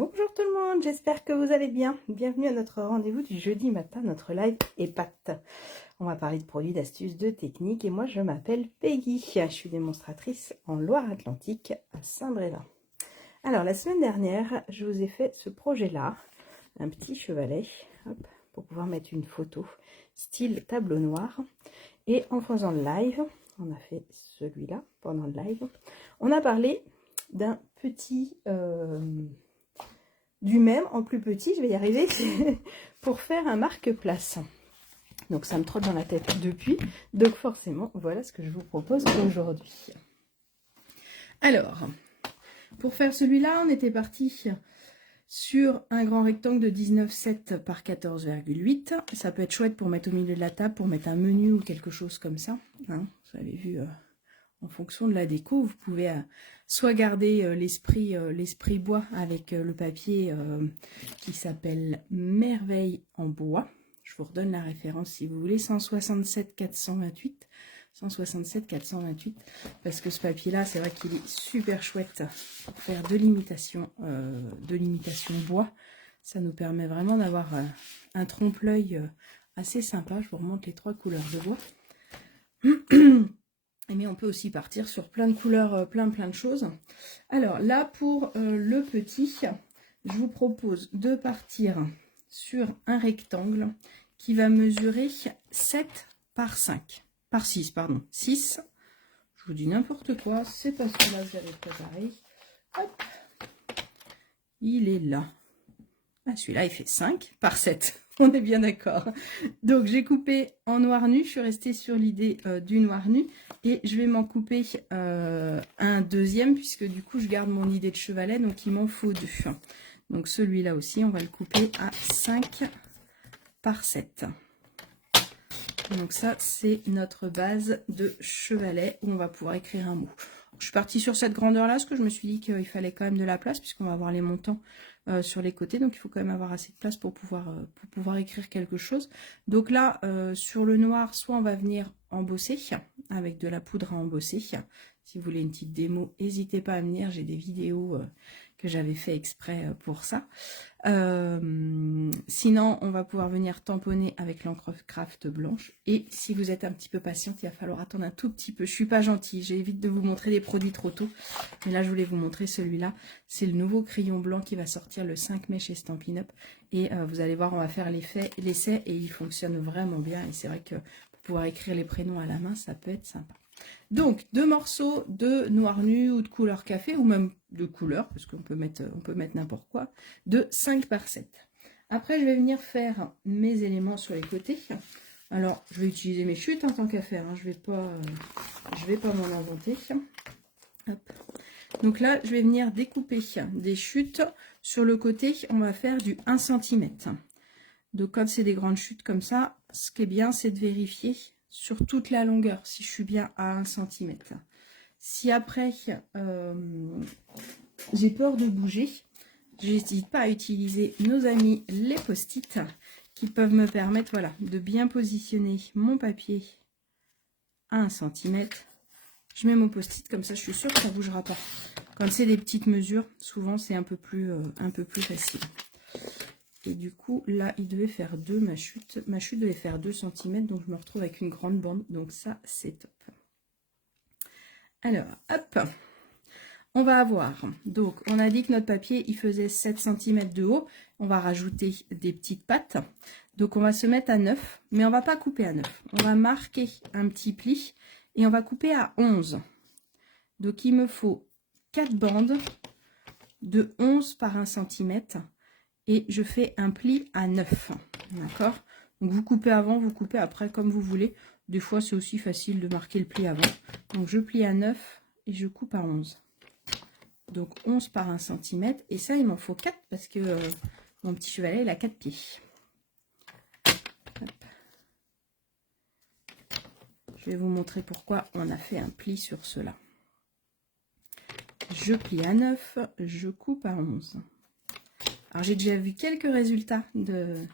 Bonjour tout le monde, j'espère que vous allez bien. Bienvenue à notre rendez-vous du jeudi matin, notre live EPAT. On va parler de produits, d'astuces, de techniques et moi je m'appelle Peggy. Je suis démonstratrice en Loire-Atlantique à Saint-Brévin. Alors la semaine dernière, je vous ai fait ce projet-là, un petit chevalet, hop, pour pouvoir mettre une photo style tableau noir. Et en faisant le live, on a fait celui-là pendant le live, on a parlé d'un petit... du même en plus petit, je vais y arriver, pour faire un marque-place. Donc ça me trotte dans la tête depuis, donc forcément, voilà ce que je vous propose aujourd'hui. Alors, pour faire celui-là, on était parti sur un grand rectangle de 19,7 par 14,8. Ça peut être chouette pour mettre au milieu de la table, pour mettre un menu ou quelque chose comme ça. Hein, vous avez vu... en fonction de la déco, vous pouvez soit garder l'esprit bois avec le papier qui s'appelle Merveille en bois. Je vous redonne la référence si vous voulez, 167 428. 167 428. Parce que ce papier-là, c'est vrai qu'il est super chouette pour faire de l'imitation bois. Ça nous permet vraiment d'avoir un trompe-l'œil assez sympa. Je vous remonte les 3 couleurs de bois. Mais on peut aussi partir sur plein de couleurs, plein de choses. Alors là, pour le petit, je vous propose de partir sur un rectangle qui va mesurer 7 par 5, par 6, pardon, 6. Je vous dis n'importe quoi, c'est pas celui-là que j'avais préparé. Hop, il est là. Ah, celui-là, il fait 5 par 7. On est bien d'accord. Donc, j'ai coupé en noir nu. Je suis restée sur l'idée du noir nu. Et je vais m'en couper un deuxième, puisque du coup, je garde mon idée de chevalet. Donc, il m'en faut 2. Donc, celui-là aussi, on va le couper à 5 par 7. Donc, ça, c'est notre base de chevalet où on va pouvoir écrire un mot. Je suis partie sur cette grandeur-là, parce que je me suis dit qu'il fallait quand même de la place, puisqu'on va avoir les montants sur les côtés. Donc, il faut quand même avoir assez de place pour pouvoir écrire quelque chose. Donc là, sur le noir, soit on va venir embosser, avec de la poudre à embosser. Si vous voulez une petite démo, n'hésitez pas à venir. J'ai des vidéos que j'avais fait exprès pour ça. Sinon, on va pouvoir venir tamponner avec l'encre craft blanche. Et si vous êtes un petit peu patiente, il va falloir attendre un tout petit peu. Je suis pas gentille, j'évite de vous montrer des produits trop tôt. Mais là, je voulais vous montrer celui-là. C'est le nouveau crayon blanc qui va sortir le 5 mai chez Stampin' Up. Et vous allez voir, on va faire l'essai et il fonctionne vraiment bien. Et c'est vrai que pour pouvoir écrire les prénoms à la main, ça peut être sympa. Donc, 2 morceaux de noir nu ou de couleur café, ou même de couleur, parce qu'on peut mettre n'importe quoi, de 5 par 7. Après, je vais venir faire mes éléments sur les côtés. Alors, je vais utiliser mes chutes en tant qu'à faire, hein. Je vais pas m'en inventer. Hop. Donc là, je vais venir découper des chutes. Sur le côté, on va faire du 1 cm. Donc, quand c'est des grandes chutes comme ça, ce qui est bien, c'est de vérifier sur toute la longueur, si je suis bien à 1 cm. Si après, j'ai peur de bouger, je n'hésite pas à utiliser nos amis les post-it qui peuvent me permettre, voilà, de bien positionner mon papier à 1 cm. Je mets mon post-it, comme ça je suis sûre que ça ne bougera pas. Quand c'est des petites mesures, souvent c'est un peu plus facile. Et du coup, là, il devait faire 2, ma chute. Ma chute devait faire 2 cm, donc je me retrouve avec une grande bande. Donc ça, c'est top. Alors, hop, on va avoir. Donc, on a dit que notre papier, il faisait 7 cm de haut. On va rajouter des petites pattes. Donc, on va se mettre à 9, mais on va pas couper à 9. On va marquer un petit pli et on va couper à 11. Donc, il me faut 4 bandes de 11 par 1 cm. Et je fais un pli à 9, d'accord? Donc vous coupez avant, vous coupez après, comme vous voulez. Des fois, c'est aussi facile de marquer le pli avant. Donc je plie à 9 et je coupe à 11. Donc 11 par 1 cm. Et ça, il m'en faut 4 parce que mon petit chevalet, il a 4 pieds. Hop. Je vais vous montrer pourquoi on a fait un pli sur cela. Je plie à 9, je coupe à 11. Alors, j'ai déjà vu quelques résultats de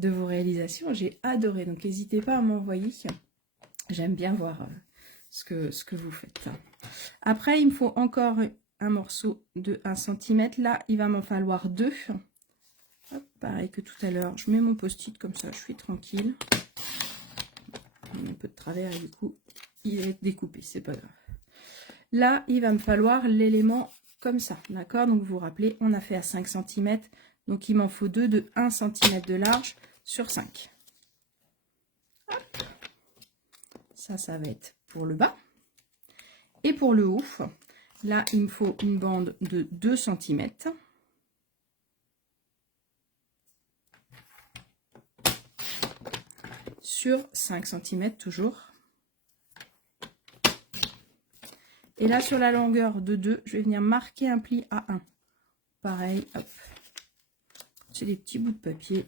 vos réalisations. J'ai adoré. Donc, n'hésitez pas à m'envoyer. J'aime bien voir ce que vous faites. Après, il me faut encore un morceau de 1 cm. Là, il va m'en falloir 2. Hop, pareil que tout à l'heure, je mets mon post-it comme ça, je suis tranquille. Un peu de travers et du coup, il est découpé, c'est pas grave. Là, il va me falloir l'élément comme ça, d'accord? Donc, vous vous rappelez, on a fait à 5 cm. Donc, il m'en faut 2 de 1 cm de large sur 5. Hop. Ça va être pour le bas. Et pour le haut, là, il me faut une bande de 2 cm. Sur 5 cm toujours. Et là, sur la longueur de 2, je vais venir marquer un pli à 1. Pareil, hop. C'est des petits bouts de papier.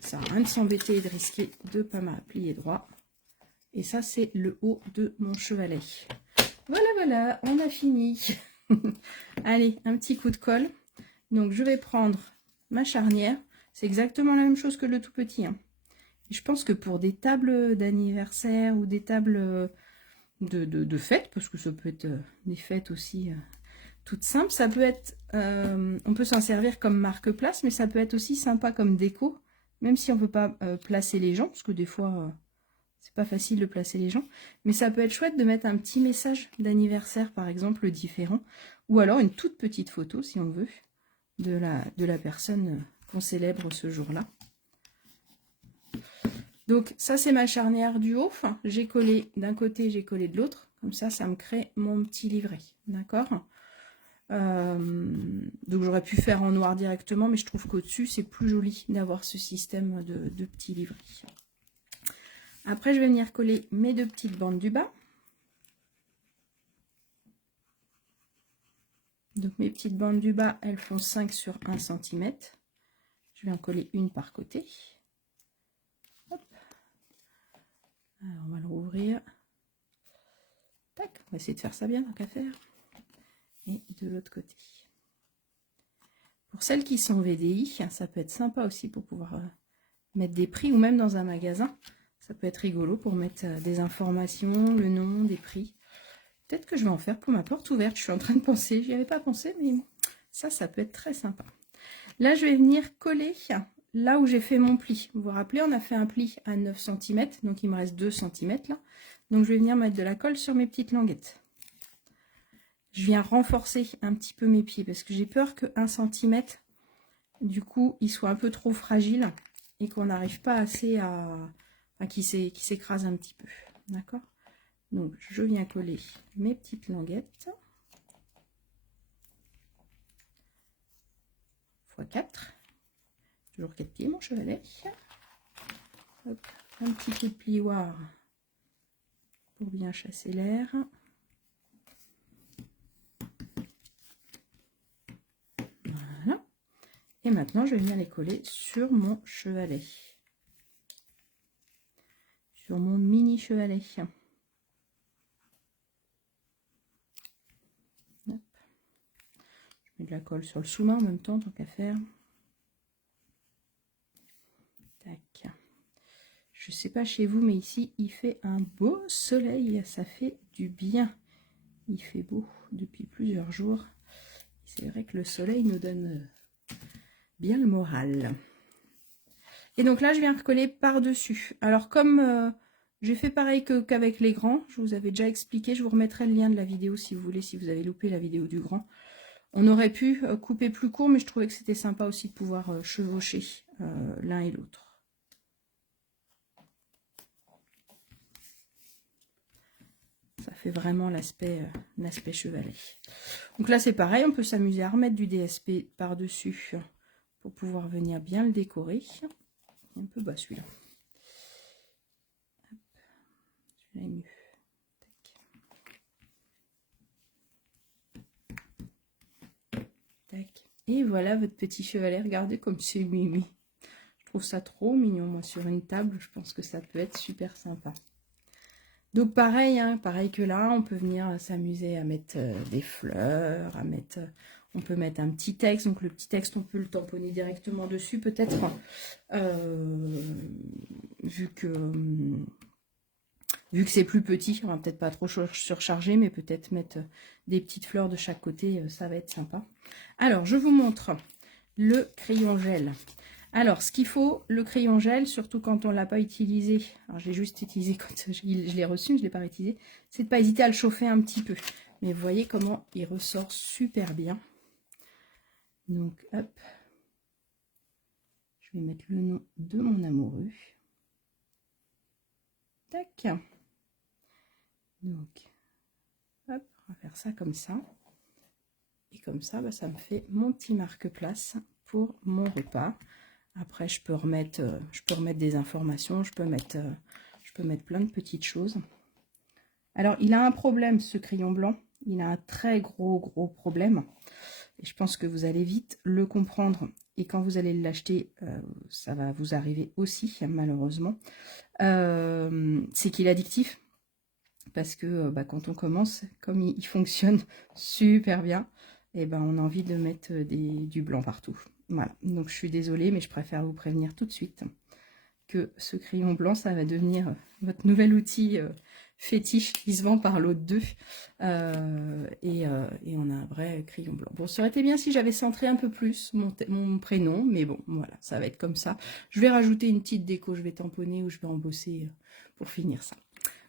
Ça n'a rien de s'embêter et de risquer de ne pas plier droit. Et ça, c'est le haut de mon chevalet. Voilà, voilà, on a fini. Allez, un petit coup de colle. Donc, je vais prendre ma charnière. C'est exactement la même chose que le tout petit. Hein. Et je pense que pour des tables d'anniversaire ou des tables de fêtes, parce que ça peut être des fêtes aussi toutes simples, ça peut être, on peut s'en servir comme marque-place, mais ça peut être aussi sympa comme déco, même si on ne peut pas placer les gens, parce que des fois, c'est pas facile de placer les gens, mais ça peut être chouette de mettre un petit message d'anniversaire, par exemple, différent, ou alors une toute petite photo, si on veut, de la personne qu'on célèbre ce jour-là. Donc ça, c'est ma charnière du haut. Enfin, j'ai collé d'un côté, j'ai collé de l'autre. Comme ça, ça me crée mon petit livret. D'accord? Donc j'aurais pu faire en noir directement, mais je trouve qu'au-dessus, c'est plus joli d'avoir ce système de petits livrets. Après, je vais venir coller mes 2 petites bandes du bas. Donc mes petites bandes du bas, elles font 5 sur 1 cm. Je vais en coller une par côté. Hop. Alors, on va le rouvrir. Tac, on va essayer de faire ça bien, tant qu'à faire. Et de l'autre côté. Pour celles qui sont VDI, ça peut être sympa aussi pour pouvoir mettre des prix, ou même dans un magasin. Ça peut être rigolo pour mettre des informations, le nom, des prix. Peut-être que je vais en faire pour ma porte ouverte. Je suis en train de penser, j'y avais pas pensé, mais ça peut être très sympa. Là, je vais venir coller là où j'ai fait mon pli. Vous vous rappelez, on a fait un pli à 9 cm, donc il me reste 2 cm là. Donc je vais venir mettre de la colle sur mes petites languettes. Je viens renforcer un petit peu mes pieds parce que j'ai peur que 1 cm, du coup, il soit un peu trop fragile et qu'on n'arrive pas assez à... Enfin, qu'il s'écrase un petit peu. D'accord? Donc, je viens coller mes petites languettes. x4. Toujours 4 pieds, mon chevalet. Hop, un petit coup de plioir pour bien chasser l'air. Voilà. Et maintenant, je vais venir les coller sur mon chevalet. Sur mon mini chevalet. Hop. Je mets de la colle sur le sous-main en même temps, tant qu'à faire. Tac. Je sais pas chez vous, mais ici, il fait un beau soleil. Ça fait du bien. Il fait beau depuis plusieurs jours. C'est vrai que le soleil nous donne bien le moral. Et donc là, je viens recoller par-dessus. Alors, comme j'ai fait pareil qu'avec les grands, je vous avais déjà expliqué, je vous remettrai le lien de la vidéo si vous voulez, si vous avez loupé la vidéo du grand. On aurait pu couper plus court, mais je trouvais que c'était sympa aussi de pouvoir chevaucher l'un et l'autre. Ça fait vraiment l'aspect chevalet. Donc là, c'est pareil, on peut s'amuser à remettre du DSP par-dessus pour pouvoir venir bien le décorer. Un peu bas celui-là. Celui-là est mieux. Tac. Tac. Et voilà votre petit chevalet. Regardez comme c'est mimi. Je trouve ça trop mignon. Moi, sur une table, je pense que ça peut être super sympa. Donc pareil, hein, pareil que là, on peut venir s'amuser à mettre des fleurs, on peut mettre un petit texte. Donc le petit texte, on peut le tamponner directement dessus, peut-être, vu que Vu que c'est plus petit, on va peut-être pas trop surcharger, mais peut-être mettre des petites fleurs de chaque côté, ça va être sympa. Alors, je vous montre le crayon gel. Alors, ce qu'il faut, le crayon gel, surtout quand on ne l'a pas utilisé, alors j'ai juste utilisé quand je l'ai reçu, je ne l'ai pas utilisé, c'est de ne pas hésiter à le chauffer un petit peu. Mais vous voyez comment il ressort super bien. Donc, hop, je vais mettre le nom de mon amoureux. Tac. Donc, hop, on va faire ça comme ça. Et comme ça, bah, ça me fait mon petit marque-place pour mon repas. Après, je peux remettre des informations, je peux mettre plein de petites choses. Alors, il a un problème, ce crayon blanc. Il a un très gros problème. Et je pense que vous allez vite le comprendre. Et quand vous allez l'acheter, ça va vous arriver aussi, malheureusement. C'est qu'il est addictif. Parce que bah, quand on commence, comme il fonctionne super bien, et ben on a envie de mettre du blanc partout. Voilà, donc je suis désolée, mais je préfère vous prévenir tout de suite que ce crayon blanc, ça va devenir votre nouvel outil fétiche qui se vend par lot de 2. Et on a un vrai crayon blanc. Bon, ça aurait été bien si j'avais centré un peu plus mon prénom, mais bon, voilà, ça va être comme ça. Je vais rajouter une petite déco, je vais tamponner ou je vais embosser pour finir ça.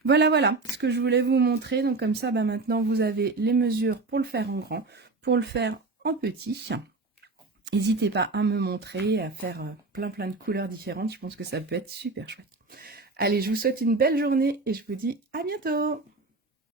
Voilà ce que je voulais vous montrer. Donc comme ça, bah, maintenant, vous avez les mesures pour le faire en grand, pour le faire en petit. N'hésitez pas à me montrer, à faire plein de couleurs différentes. Je pense que ça peut être super chouette. Allez, je vous souhaite une belle journée et je vous dis à bientôt.